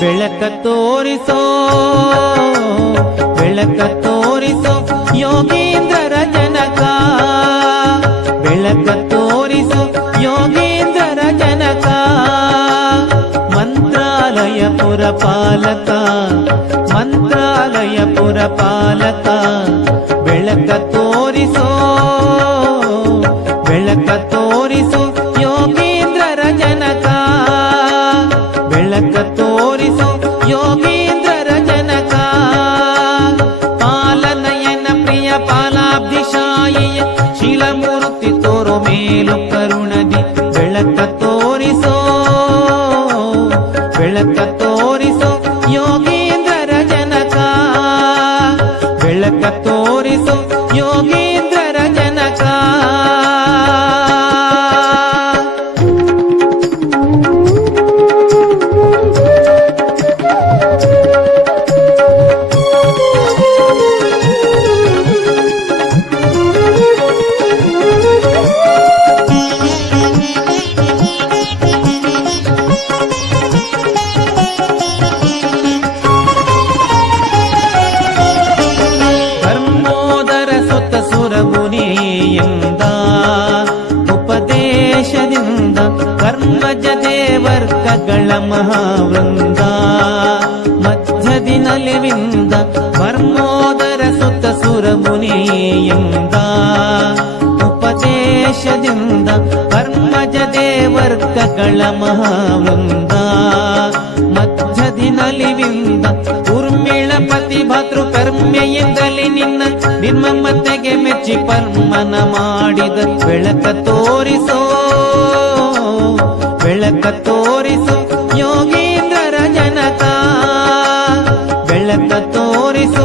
ಬೆಳಕ ತೋರಿಸೋ ಬೆಳಕ ತೋರಿಸೋ ಯೋಗೀಂದ್ರರ ಜನಕ ಬೆಳಕ ತೋರಿಸೋ ಯೋಗೀಂದ್ರರ ಜನಕ ಮಂತ್ರಾಲಯ ಪುರಪಾಲಕ ಮಂತ್ರಾಲಯ ಪುರಪಾಲಕ ಬೆಳಕ ತೋರಿಸೋ ಬೆಳಕ ತೋರಿಸೋ ಯೋಗೀಂದ್ರರ ಜನಕ ಬೆಳಕ ತೋರಿಸೋ ಯೋಗೀಂದ್ರರ ಜನಕ ಪಾಲನಯನ ಪ್ರಿಯ ಪಾಲಾಬ್ಧಿಶಾಯಿಯ ಶೀಲಮೂರ್ತಿ ತೋರೋ ಮೇಲು ಕರುಣದಿ ಬೆಳಕ ತೋರಿಸೋ ಬೆಳಕ ತೋರಿಸೋ ಯೋಗೀಂದ್ರರ ಜನಕ ಬೆಳಕ ತೋರಿಸೋ ಯೋಗೀಂದ್ರರ ಜನಕ ಮುನಿಯಿಂದ ಉಪದೇಶದಿಂದ ಕರ್ಮಜ ದೇವರ್ಗಗಳ ಮಹಾವೃಂದ ಮಧ್ಯದಿ ನಲಿವಿಂದ ಮರ್ಮೋದರ ಸುತ್ತ ಸುರ ಮುನಿಯಿಂದ ಉಪದೇಶದಿಂದ ಕರ್ಮಜ ದೇವರ್ಗಗಳ ಮಹಾವೃಂದ ಮಧ್ಯದಿ ನಲಿವಿಂದ ಉರ್ಮಿಳಪತಿ ಭತೃ ಕರ್ಮೆಯಿಂದಲೇ ನಿನ್ನ ನಿರ್ಮಮತೆಗೆ ಮೆಚ್ಚಿ ಪರ್ಮನ ಮಾಡಿದ ಬೆಳಕ ತೋರಿಸೋ ಬೆಳಕ ತೋರಿಸೋ ಯೋಗೀಂದ್ರರ ಜನಕ ಬೆಳಕ ತೋರಿಸೋ